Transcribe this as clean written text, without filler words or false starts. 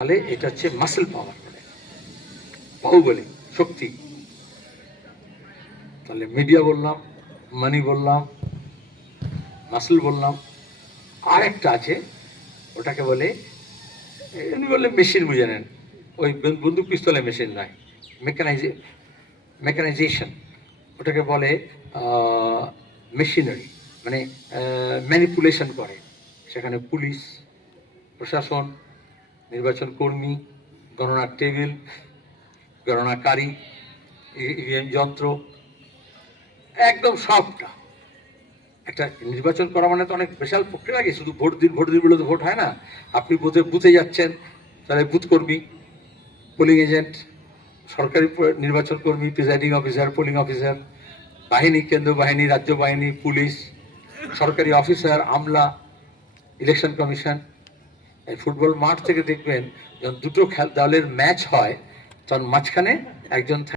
তাহলে এটা হচ্ছে মাসেল পাওয়ার, মানে বাহুবলী শক্তি। তাহলে মিডিয়া বললাম, মানি বললাম, মাসেল বললাম, আর একটা আছে ওটাকে বলে, এমনি বললে মেশিন বুঝে নেন, ওই বন্দুক পিস্তলে মেশিন নয়, মেকানাইজেশন, ওটাকে বলে মেশিনারি, মানে ম্যানিপুলেশন করে। সেখানে পুলিশ, প্রশাসন, নির্বাচন কর্মী, গণনার টেবিল, গণনাকারী, ইভিএম যন্ত্র, একদম সবটা। একটা নির্বাচন করা মানে তো অনেক বিশাল প্রক্রিয়া লাগে, শুধু ভোট দিন বলে তো ভোট হয় না। আপনি বুথে যাচ্ছেন, তাহলে বুথ কর্মী, পোলিং এজেন্ট, সরকারি নির্বাচন কর্মী, প্রিজাইডিং অফিসার, পোলিং অফিসার, বাহিনী, কেন্দ্র বাহিনী, রাজ্য বাহিনী, পুলিশ, সরকারি অফিসার, আমলা, ইলেকশন কমিশন। এই ফুটবল মাঠ থেকে দেখবেন যখন দুটো দলের ম্যাচ হয়, তখন মাঝখানে একজন